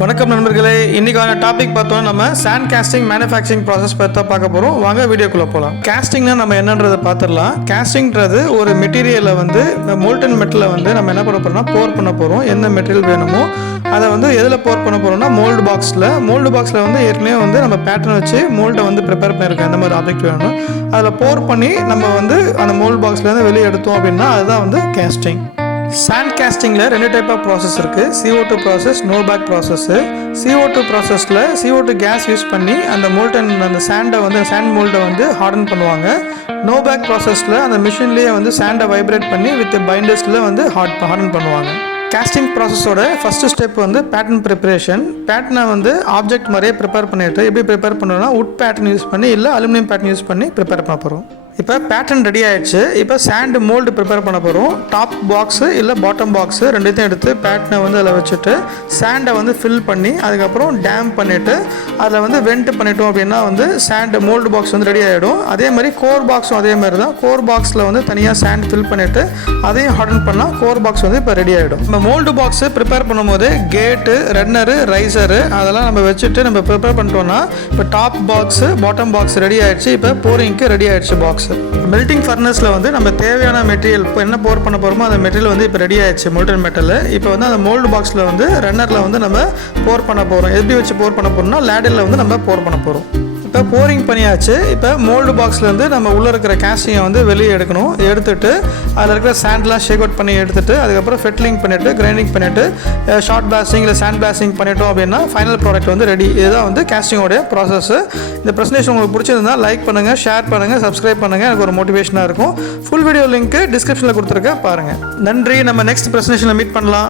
வணக்கம் நண்பர்களே, இன்னைக்கான டாபிக் பார்த்தோம். நம்ம சாண்ட் காஸ்டிங் மேனுஃபேக்சரிங் ப்ராசஸ் பற்றி பார்க்க போகிறோம். வாங்க வீடியோக்குள்ளே போகலாம். காஸ்டிங்னா நம்ம என்னன்றதை பார்த்துடலாம். காஸ்டிங்கிறது ஒரு மெட்டீரியலை வந்து மோல்டன் மெட்டலை வந்து நம்ம என்ன பண்ண போகிறோம்னா போர் பண்ண போகிறோம். எந்த மெட்டீரியல் வேணுமோ அதை வந்து எதில் போர் பண்ண போகிறோம்னா மோல்டு பாக்ஸில் வந்து ஏற்கனவே வந்து நம்ம பேட்டர்ன் வச்சு மோல்டை வந்து ப்ரிப்பேர் பண்ணியிருக்கோம். எந்த மாதிரி ஆப்ஜெக்ட் வேணும் அதில் போர் பண்ணி நம்ம வந்து அந்த மோல்டு பாக்ஸ்லேருந்து வெளியே எடுத்தோம் அப்படின்னா அதுதான் வந்து காஸ்டிங். சாண்ட் காஸ்டிங்கில் 2 டைப் ஆஃப் ப்ராசஸ் இருக்குது. CO2 process, no back process. CO2 ப்ராசஸில் CO2 கேஸ் யூஸ் பண்ணி அந்த சாண்டை வந்து சாண்ட் மோல்டை வந்து ஹார்டன் பண்ணுவாங்க. நோ பேக் ப்ராசஸில் அந்த மிஷின்லேயே வந்து சாண்டை வைப்ரேட் பண்ணி வித் பைண்டர்ஸில் வந்து ஹார்டன் பண்ணுவாங்க. காஸ்டிங் ப்ராசஸோட ஃபஸ்ட்டு ஸ்டெப் வந்து பேட்டர்ன் ப்ரிப்பரேஷன். பேட்டர்னை வந்து ஆப்ஜெக்ட் மாதிரியே ப்ரிப்பேர் பண்ணிவிட்டு எப்படி ப்ரிப்பேர் பண்ணணும்னா உட் பேட்டர்ன் யூஸ் பண்ணி இல்லை அலுமினியம் பேட்டர்ன் யூஸ் பண்ணி ப்ரிப்பேர் பண்ண போகிறோம். இப்போ பேட்டர்ன் ரெடி ஆகிடுச்சு. இப்போ சாண்டு மோல்டு ப்ரிப்பேர் பண்ண போகிறோம். டாப் பாக்ஸு இல்லை பாட்டம் பாக்ஸு ரெண்டுத்தையும் எடுத்து பேட்டர்னை வந்து அதில் வச்சுட்டு சாண்டை வந்து ஃபில் பண்ணி அதுக்கப்புறம் டேம் பண்ணிவிட்டு அதில் வந்து வெண்ட் பண்ணிட்டோம் அப்படின்னா வந்து சாண்டு மோல்டு பாக்ஸ் வந்து ரெடி ஆகிடும். அதே மாதிரி கோர் பாக்ஸும் அதே மாதிரி தான். கோர் பாக்ஸில் வந்து தனியாக சாண்ட் ஃபில் பண்ணிவிட்டு அதையும் ஹார்டன் பண்ணால் கோர் பாக்ஸ் வந்து இப்போ ரெடி ஆகிடும். நம்ம மோல்டு பாக்ஸு ப்ரிப்பேர் பண்ணும்போது கேட்டு, ரன்னரு, ரைசரு அதெல்லாம் நம்ம வச்சுட்டு நம்ம ப்ரிப்பேர் பண்ணிட்டோம்னா இப்போ top box bottom box ready ஆகிடுச்சு. இப்போ போரிங்க்கு ரெடி ஆகிடுச்சு பாக்ஸ். மெல்டிங் ஃபர்னஸில் வந்து நம்ம தேவையான மெட்டீரியல் இப்போ என்ன போர் பண்ண போகிறோமோ அந்த மெட்டீரியல் வந்து இப்போ ரெடி ஆயிடுச்சு மோல்டன் மெட்டல். இப்போ வந்து அந்த மோல்டு பாக்ஸில் வந்து ரன்னரில் வந்து நம்ம போர் பண்ண போகிறோம். எப்படி வச்சு போர் பண்ண போகிறோம்னா லேடரில் வந்து நம்ம போர் பண்ண போகிறோம். இப்போ போரிங் பண்ணியாச்சு. இப்போ மோல்டு பாக்ஸ்லேருந்து நம்ம உள்ளே இருக்கிற காஸ்டிங்கை வந்து வெளியே எடுக்கணும். எடுத்துட்டு அதில் இருக்கிற சாண்ட்லாம் ஷேக் அவுட் பண்ணி எடுத்துட்டு அதுக்கப்புறம் ஃபெட்லிங் பண்ணிவிட்டு கிரைண்டிங் பண்ணிவிட்டு ஷார்ட் பிளாஸ்டிங் இல்லை சாண்ட் பிளாஸ்டிங் பண்ணிட்டோம் அப்படின்னா ஃபைனல் ப்ராடக்ட் வந்து ரெடி. இதுதான் வந்து காஸ்டிங்கோடைய ப்ராசஸ். இந்த ப்ரெசன்டேஷன் உங்களுக்கு பிடிச்சிருந்தா லைக் பண்ணுங்கள், ஷேர் பண்ணுங்கள், சப்ஸ்கிரைப் பண்ணுங்கள். எனக்கு ஒரு மோட்டிவேஷனாக இருக்கும். ஃபுல் வீடியோ லிங்க் டிஸ்கிரிப்ஷனில் கொடுத்துருக்கேன், பாருங்கள். நன்றி. நம்ம நெக்ஸ்ட் ப்ரெசன்டேஷனில் மீட் பண்ணலாம்.